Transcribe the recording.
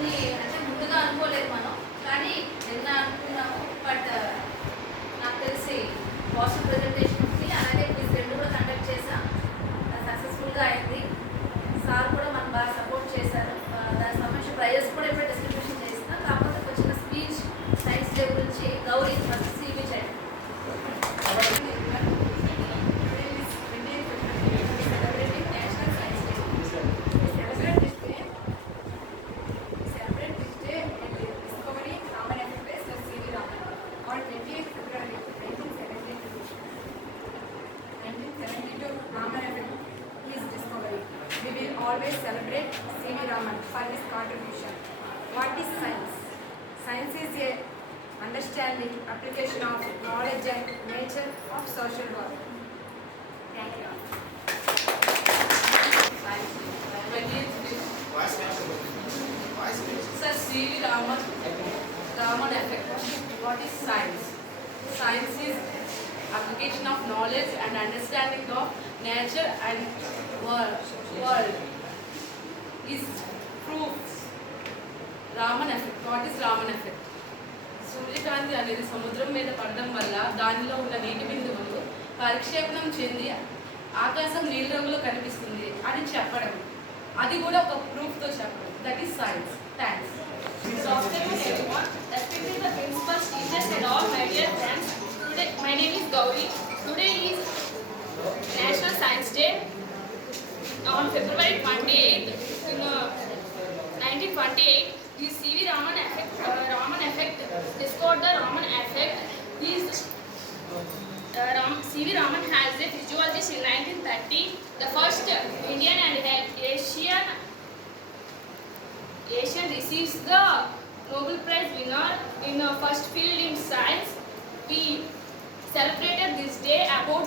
దీన్ని అంటే ముందుగా అనుకోలేదు మనం, కానీ నిన్న అనుకున్నాము. బట్ నాకు తెలిసి పాజిటివ్ ప్రెజెంటేషన్ ఉంది, అలాగే క్విజ్ రెండు కూడా కండక్ట్ చేసాం, సక్సెస్ఫుల్గా అయింది. సార్ కూడా మనకు బాగా సపోర్ట్ చేశారు. దానికి సంబంధించిన ప్రైజెస్ కూడా ఇప్పుడే డిస్ట్రిబ్యూషన్ చేస్తున్నాం. కాకపోతే ఒక చిన్న స్పీచ్ సైన్స్ డే గురించి గౌరీ ఫస్ట్ సివి చేయండి. We will always celebrate C.V. Raman for his contribution. What is science? Science is a understanding, application of knowledge and nature of social work. Thank you. Sir, C.V. Raman effect. What is science? Science is application of knowledge and understanding of nature and world. Is proofs. Raman effect. What is Raman effect? సూర్యకాంతి అనేది సముద్రం మీద పడడం వల్ల దానిలో ఉన్న నీటి బిందువులు పరిక్షేపణం చెంది ఆకాశం నీలి రంగులో కనిపిస్తుంది అని చెప్పడం, అది కూడా ఒక ప్రూఫ్తో చెప్పడం. That is science. Thanks. Good afternoon everyone. Respecting the principals, teachers and all my dear friends. Today, my name is Gauri. Today is National Science Day. On February 28th, in 1928, the C.V. Raman effect discovered the Raman effect. C.V. Raman has a physiologist in 1930. The first Indian and Asian receives the Nobel Prize winner in first field in science. We celebrated this day about